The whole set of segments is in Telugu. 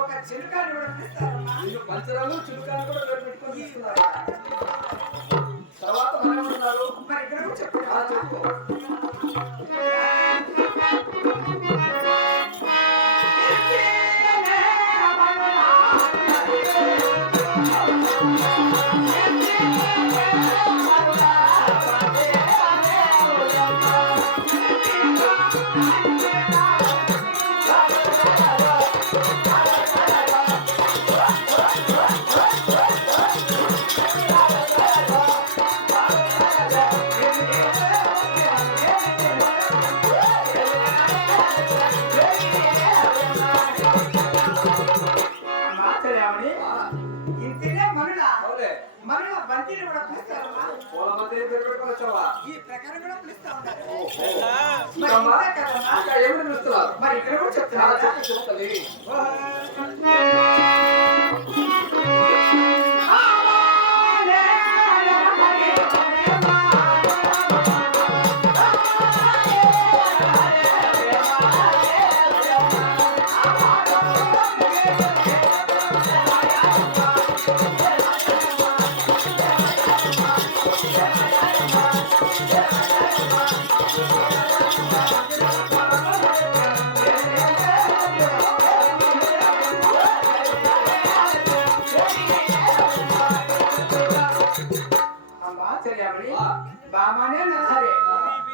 ఒక చిలుకాన్ని కూడా పిలుస్తారమ్మా. పంచరాలు చిలుకాన్ని కూడా పెట్టుకొని తీసుకున్నారు. తర్వాత మనం ఉన్నారు మరి ఇక్కడ చెప్పు చెప్పు. ఈ ప్రకారం కూడా పిలుస్తా ఉన్నారు. ఏమి పిలుస్తున్నారు? మరి ఇక్కడ కూడా చెప్తున్నారు. చెప్తుంది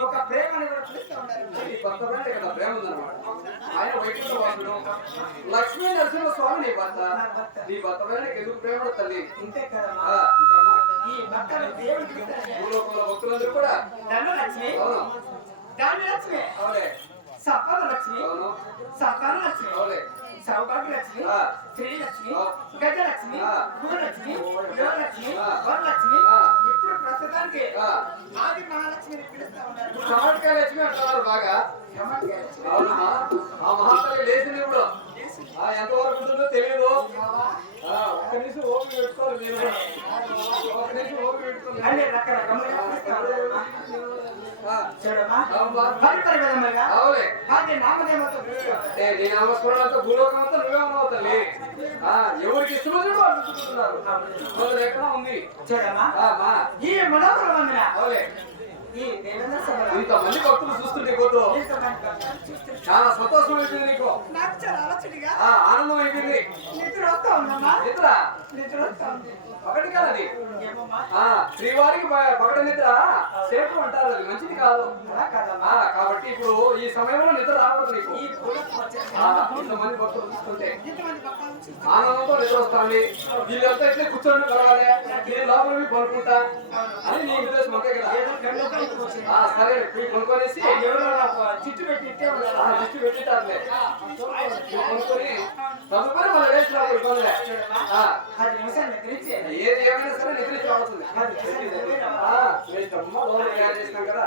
ఒక ప్రేమని కూడా పిలుస్తా ఉన్నారు. కొత్త ప్రేమ ఉందన్నమాట. ఆయన వైకుంఠవాసుడు లక్ష్మీ నరసింహస్వామి నీ భర్త. నీ భర్త పైన ఎందుకు ప్రేమ తల్లి? ఇంతే కదా ఈ భక్తులు దేవుడికి భూలోకంలో భక్తులందరూ కూడా ధనలక్ష్మి, ధనలక్ష్మి, సంపద లక్ష్మి, సంతాన లక్ష్మి, సౌభాగ్య లక్ష్మి, శ్రీలక్ష్మి, గజలక్ష్మి, భూలక్ష్మి, యోగలక్ష్మి, వరలక్ష్మి, ఇప్పుడు ప్రస్తుతానికి ఆది మహాలక్ష్మిని పిలుస్తా ఉన్నారు. చమత్కార లక్ష్మి అంటున్నారు బాగా. అవునమ్మా, ఆ మహాతల్లి లేచింది ఇప్పుడు. ఎంతవరకు ఉంటుందో తెలియదు. ఒక్క నిమిషం ఓపిక పెట్టుకోవాలి. నేను ఒక్క నిమిషం ఓపిక పెట్టుకోవాలి. నేను నమస్కారంతో భూలోకంతో నువ్వే ఉన్నావు తల్లి. ఎవరికి ఇష్టమో వాళ్ళు చూస్తున్నారు. ఎక్కడ ఉంది ఈ మనోహరమైన ఇంతమంది భక్తులు చూస్తుంటే పోతూ చాలా సంతోషం అయిపోయింది. నీకు నాకు చాలా అలచడిగా ఆనందం అయిపోయింది. నిద్ర వస్తా ఉందమ్మా. నిద్ర వస్తా ఉంది. ఒకటి కాదు శ్రీవారికి పగట నిద్ర సేపు అంటారు. అది మంచిది కాదు కాబట్టి ఇప్పుడు ఈ సమయంలో నిద్ర రాకూడదు నీకు. ఇంతమంది భక్తులు చూస్తుంటే ఆనందంతో నిద్ర వస్తుంది. వీళ్ళంతా ఇట్లే కూర్చొని కలవాలి. నేను లోపల పడుకుంటా అని నీ ఉద్దేశం అంతే కదా. సరే కొనుక్కొనేసి చిట్టు పెట్టి దిష్టి పెట్టింటారులే. కొనుక్కొని తదుపరి మన వేసి ఇబ్బందిలే. ఏది ఏమైనా సరే నిద్రించి రావుతుంది. చేసినాం కదా.